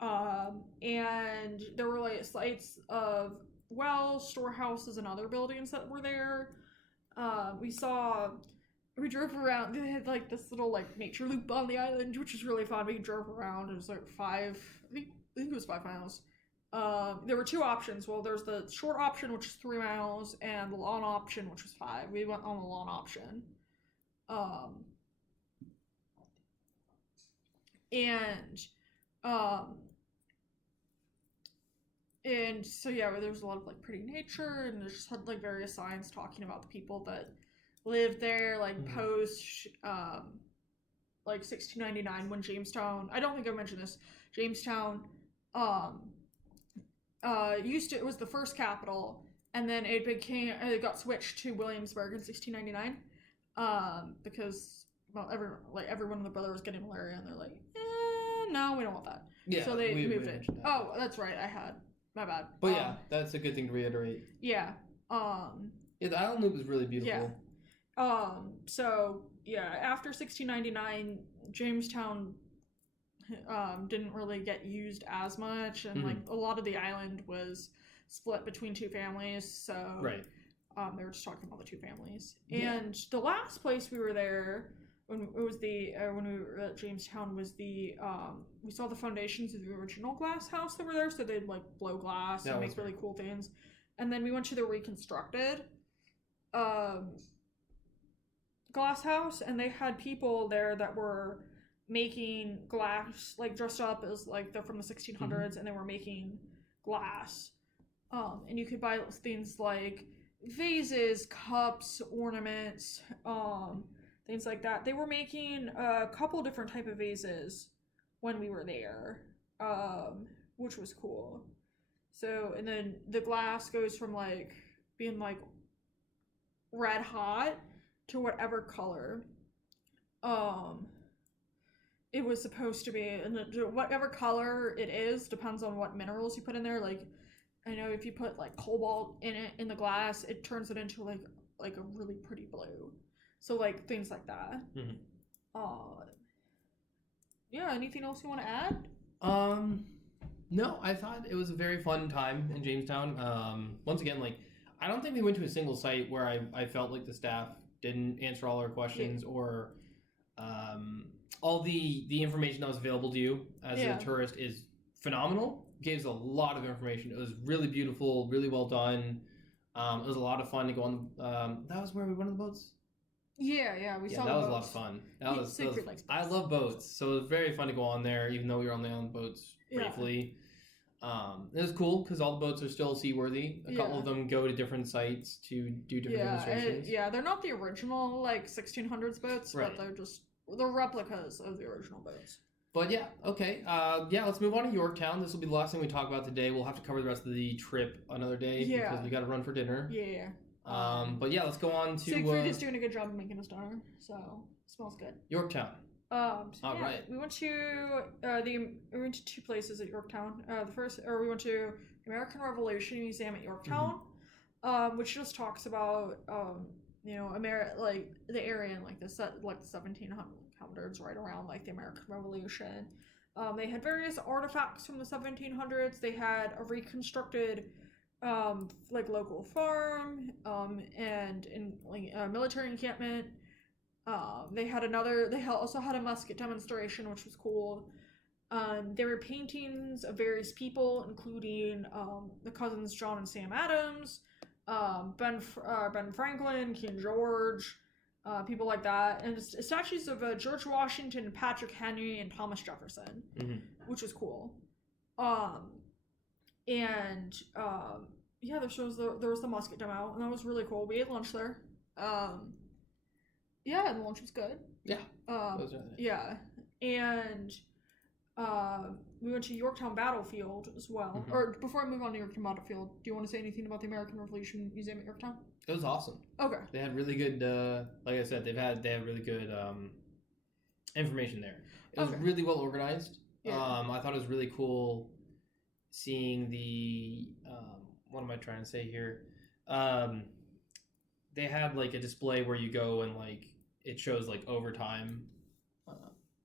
And there were sites of wells, storehouses, and other buildings that were there. We drove around. They had this little nature loop on the island, which was really fun. We drove around. It was 5. I think it was 5 miles. There were 2 options. Well, there's the short option, which is 3 miles, and the long option, which was 5. We went on the long option. And so there was a lot of pretty nature, and there's just had various signs talking about the people that lived there, post 1699 when Jamestown. I don't think I mentioned this. Jamestown it was the first capital, and then it got switched to Williamsburg in 1699 because everyone and the brother was getting malaria, and they're no, we don't want that. Yeah, so they moved it. Oh, that's right, I had. My bad. But that's a good thing to reiterate. Yeah. The island loop is really beautiful. Yeah. After 1699, Jamestown didn't really get used as much, and a lot of the island was Right. between two families. So Right. they were just talking about the two families. Yeah. And the last place we were there when we were at Jamestown was we saw the foundations of the original glass house that were there. So they'd like blow glass and make really cool things. And then we went to the reconstructed glass house, and they had people there that were making glass, like dressed up as like they're from the 1600s, and they were making glass. And you could buy things like vases, cups, ornaments, things like that. They were making a couple different type of vases when we were there, which was cool. So, and then the glass goes from like being like red hot to whatever color it was supposed to be, and whatever color it is depends on what minerals you put in there. Like, I know if you put like cobalt in it in the glass, it turns it into like a really pretty blue. So like things like that. Yeah. Anything else you want to add? No, I thought it was a very fun time in Jamestown. Once again, like, I don't think we went to a single site where I felt like the staff didn't answer all our questions or all the information that was available to you as a tourist is phenomenal. Gave us a lot of information. It was really beautiful, really well done. It was a lot of fun to go on. That was where we went on the boats. Yeah, we saw. That was a lot of fun. I love boats, so it was very fun to go on there, even though we were only on boats briefly. It was cool because all the boats are still seaworthy. A couple of them go to different sites to do different demonstrations. They're not the original like 1600s boats, but they're replicas of the original boats. But yeah, okay. Let's move on to Yorktown. This will be the last thing we talk about today. We'll have to cover the rest of the trip another day because we got to run for dinner. Yeah. But yeah, let's go on to. Siegfried is doing a good job of making us dinner, so it smells good. Yorktown. Right. We went to two places at Yorktown. We went to the American Revolution Museum at Yorktown, which just talks about like the area in like the 1700s, right around like the American Revolution. They had various artifacts from the 1700s. They had a reconstructed like local farm and in like a military encampment. They also had a musket demonstration, which was cool. There were paintings of various people, including the cousins John and Sam Adams, Ben Franklin, King George, people like that, and statues of George Washington, Patrick Henry, and Thomas Jefferson, which was cool. There was the musket demo, and that was really cool. We ate lunch there. And the lunch was good. Yeah. And we went to Yorktown Battlefield as well. Or before I move on to Yorktown Battlefield, do you want to say anything about the American Revolution Museum at Yorktown? It was awesome. Okay. They had really good, like I said, they have really good information there. It was really well organized. Yeah. I thought it was really cool seeing the what am I trying to say here? They had like a display where you go and like it shows like over time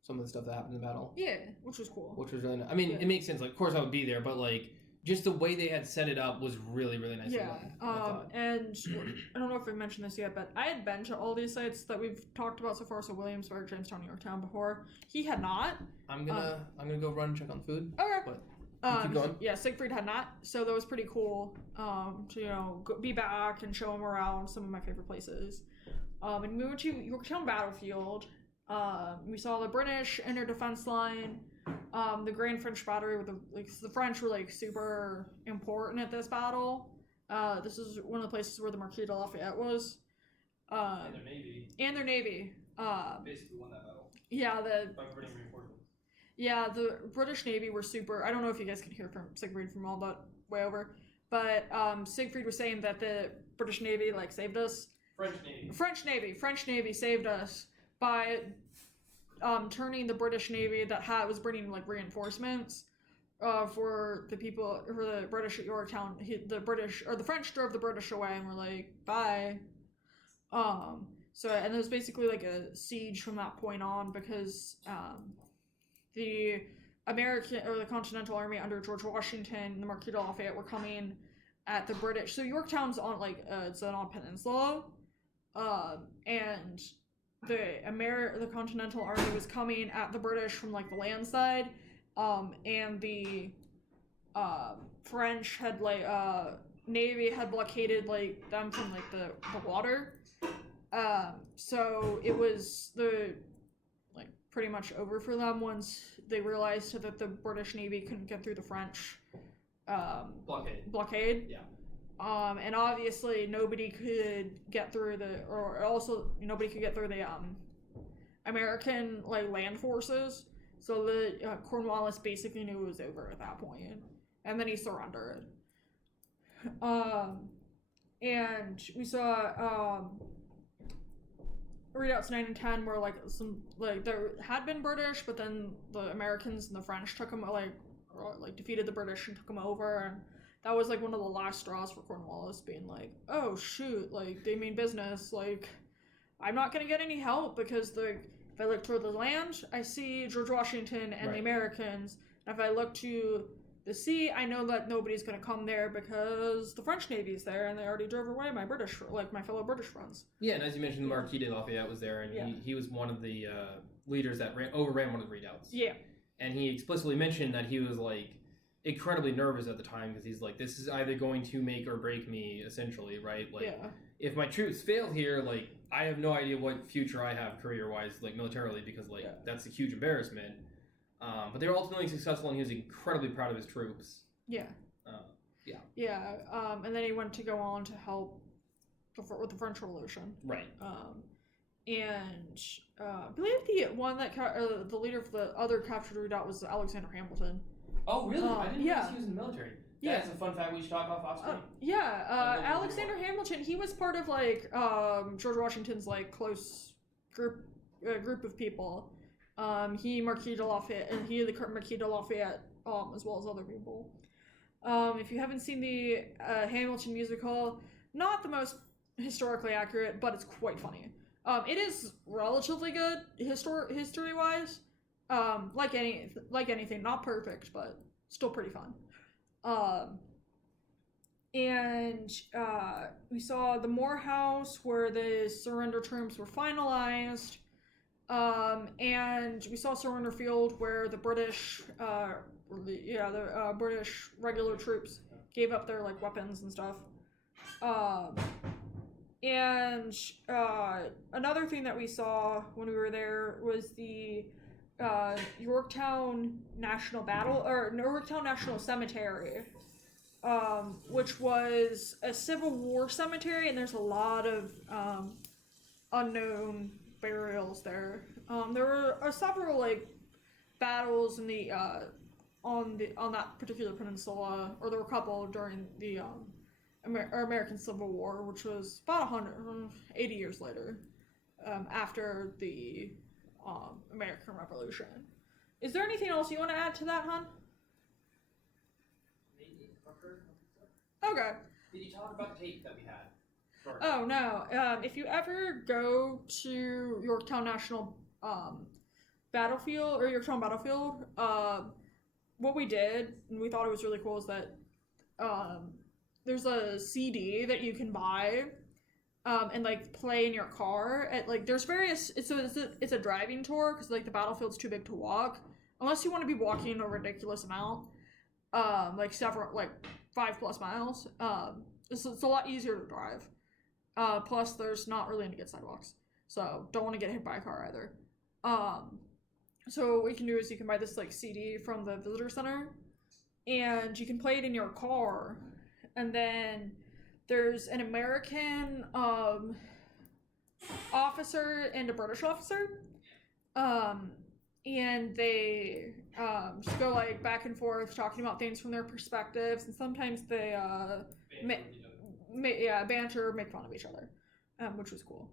some of the stuff that happened in the battle. Yeah, which was cool. Which was really nice. I mean, it makes sense. Like, of course I would be there, but like just the way they had set it up was really, really nice. Yeah. And I don't know if we mentioned this yet, but I had been to all these sites that we've talked about so far. So Williamsburg, Jamestown, Yorktown before. He had not. I'm gonna go run and check on food. Okay. But keep going. Yeah, Siegfried had not, so that was pretty cool. To be back and show him around some of my favorite places. And we went to Yorktown Battlefield. We saw the British in their defense line. The Grand French Battery with the French were like super important at this battle. This is one of the places where the Marquis de Lafayette was. And their navy. Basically won that battle. Yeah, by British reinforcements. Yeah, the British Navy were super. I don't know if you guys can hear from Siegfried from all that way over, but Siegfried was saying that the British Navy like saved us. French Navy saved us by turning the British Navy that was bringing like reinforcements for the British at Yorktown. The French drove the British away and were like, bye. And it was basically like a siege from that point on because the American or the Continental Army under George Washington and the Marquis de Lafayette were coming at the British. So Yorktown's on it's on a peninsula, and the Continental Army was coming at the British from like the land side, and the French had Navy had blockaded like them from like the water. So it was pretty much over for them once they realized that the British Navy couldn't get through the French blockade. Yeah. And obviously nobody could get through the American land forces. So the Cornwallis basically knew it was over at that point, and then he surrendered. And we saw readouts 9 and 10 where there had been British, but then the Americans and the French took them defeated the British and took them over, and that was one of the last straws for Cornwallis, being like, oh shoot, they mean business, I'm not gonna get any help because if I look toward the land, I see George Washington and the Americans, and if I look to the sea, I know that nobody's gonna come there because the French Navy's there, and they already drove away my my fellow British friends. Yeah, and as you mentioned, the Marquis de Lafayette was there, and he was one of the leaders that overran one of the redoubts. Yeah. And he explicitly mentioned that he was incredibly nervous at the time because he's this is either going to make or break me, essentially, right? If my troops fail here, I have no idea what future I have career-wise, militarily, because that's a huge embarrassment. But they were ultimately successful, and he was incredibly proud of his troops. Yeah. And then he went to go on to help with the French Revolution. Right. And I believe the one that the leader of the other captured redoubt was Alexander Hamilton. Oh, really? I didn't realize he was in the military. That's a fun fact we should talk about off screen. Alexander Hamilton, he was part of George Washington's close group of people. He Marquis de Lafayette, and he the Marquis de Lafayette, as well as other people. If you haven't seen the Hamilton musical, not the most historically accurate, but it's quite funny. It is relatively good history wise. Like anything, not perfect, but still pretty fun. And we saw the Moore House where the surrender terms were finalized. And we saw Surrender Field where the British, British regular troops gave up their weapons and stuff. And another thing that we saw when we were there was the Yorktown National Cemetery, which was a Civil War cemetery, and there's a lot of unknown burials there. There were several battles in the on that particular peninsula, or there were a couple during the American Civil War, which was about 180 years later, after the American Revolution. Is there anything else you want to add to that, hon? Okay. Did you talk about the tape that we had? Sorry. Oh, no. If you ever go to Yorktown National Battlefield, or Yorktown Battlefield, what we did, and we thought it was really cool, is that there's a CD that you can buy and play in your car at there's various, it's a driving tour because the battlefield's too big to walk unless you want to be walking a ridiculous amount, several 5+ miles. It's a lot easier to drive, plus there's not really any good sidewalks, so don't want to get hit by a car either. So what you can do is you can buy this CD from the visitor center, and you can play it in your car. And then there's an American officer and a British officer, and they just go back and forth talking about things from their perspectives, and sometimes they banter, make fun of each other, which was cool.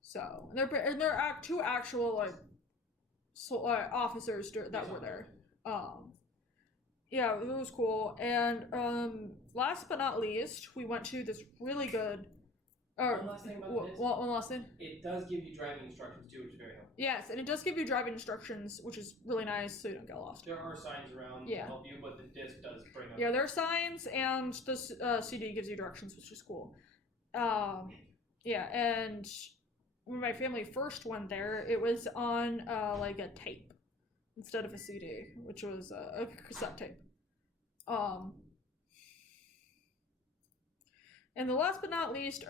So and they're two actual officers that were there. Yeah, it was cool. And last but not least, we went to this really good One last thing about this. One last thing. It does give you driving instructions too, which is very helpful. Yes, and it does give you driving instructions, which is really nice, so you don't get lost. There are signs around to help you, but the disc does bring up. Yeah, there are signs, and the CD gives you directions, which is cool. Yeah, and when my family first went there, it was on like a tape instead of a CD, which was a cassette tape. And the last but not least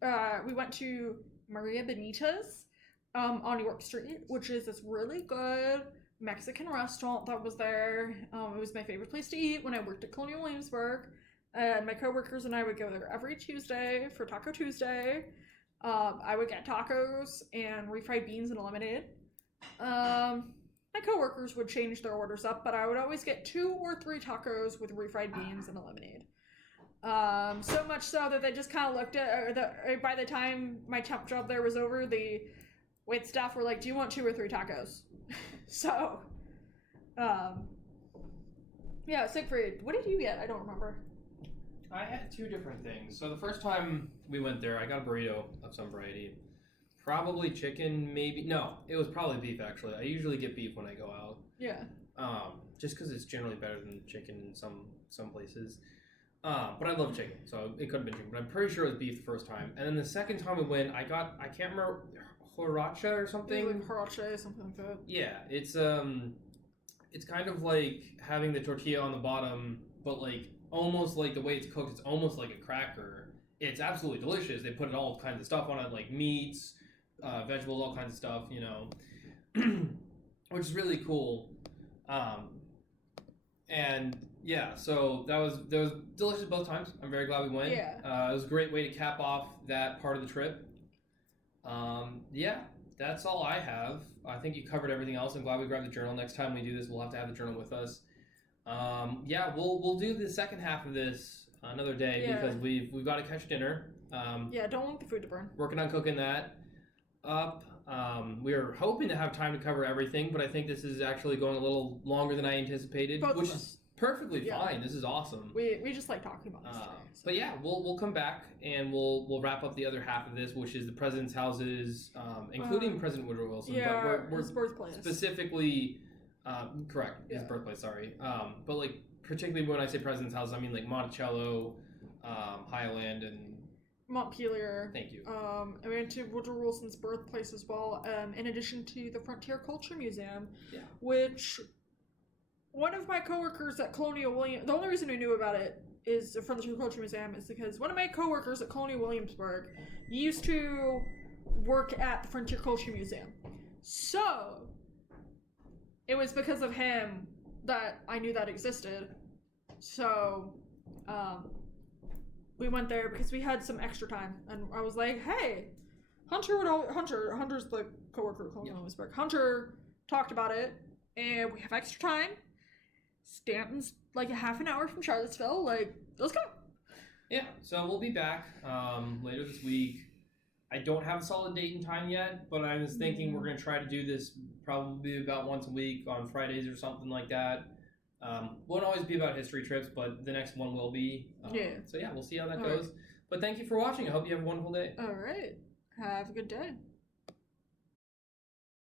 are we went to Maria Benita's on York Street, which is this really good Mexican restaurant that was there. It was my favorite place to eat when I worked at Colonial Williamsburg. And my coworkers and I would go there every Tuesday for Taco Tuesday. I would get tacos and refried beans and a lemonade. My coworkers would change their orders up, but I would always get 2 or 3 tacos with refried beans and a lemonade. So much so that they just kind of looked at, by the time my temp job there was over, the wait staff were like, do you want 2 or 3 tacos? So, yeah, Siegfried, what did you get? I don't remember. I had 2 different things. So the first time we went there, I got a burrito of some variety. Probably chicken, maybe. No, it was probably beef, actually. I usually get beef when I go out. Yeah. Just because it's generally better than chicken in some places. But I love chicken, so it could have been chicken. But I'm pretty sure it was beef the first time. And then the second time we went, I can't remember, Horacha or something? Yeah, like Horacha, something like that. Yeah, it's kind of like having the tortilla on the bottom, but like almost like the way it's cooked, it's almost like a cracker. It's absolutely delicious. They put all kinds of stuff on it, like meats, vegetables, all kinds of stuff, you know, which is really cool. And yeah, so that was delicious both times. I'm very glad we went. Yeah. It was a great way to cap off that part of the trip. Yeah, that's all I have. I think you covered everything else. I'm glad we grabbed the journal. Next time we do this, we'll have to have the journal with us. Yeah, we'll do the second half of this another day because we've got to catch dinner. Yeah, don't want the food to burn. Working on cooking that up. We were hoping to have time to cover everything, but I think this is actually going a little longer than I anticipated, which is perfectly fine. This is awesome. We just like talking about this today. So. But yeah, we'll come back and we'll wrap up the other half of this, which is the president's houses, including President Woodrow Wilson. Yeah, but we're his birthplace. Specifically, correct, his birthplace. Sorry, but like particularly when I say president's houses, I mean like Monticello, Highland, and Montpelier. Thank you. I went to Woodrow Wilson's birthplace as well, in addition to the Frontier Culture Museum, which one of my coworkers at Colonial the only reason I knew about it is the Frontier Culture Museum is because one of my coworkers at Colonial Williamsburg used to work at the Frontier Culture Museum. So, it was because of him that I knew that existed. So, we went there because we had some extra time, and I was like, "Hey, Hunter's the coworker of Colonial Williamsburg. Hunter talked about it, and we have extra time. Stanton's like a half an hour from Charlottesville. Like, let's go." Yeah, so we'll be back later this week. I don't have a solid date and time yet, but I was thinking we're going to try to do this probably about once a week on Fridays or something like that. Won't always be about history trips, but the next one will be. So yeah, we'll see how that goes. But thank you for watching. I hope you have a wonderful day. All right. Have a good day.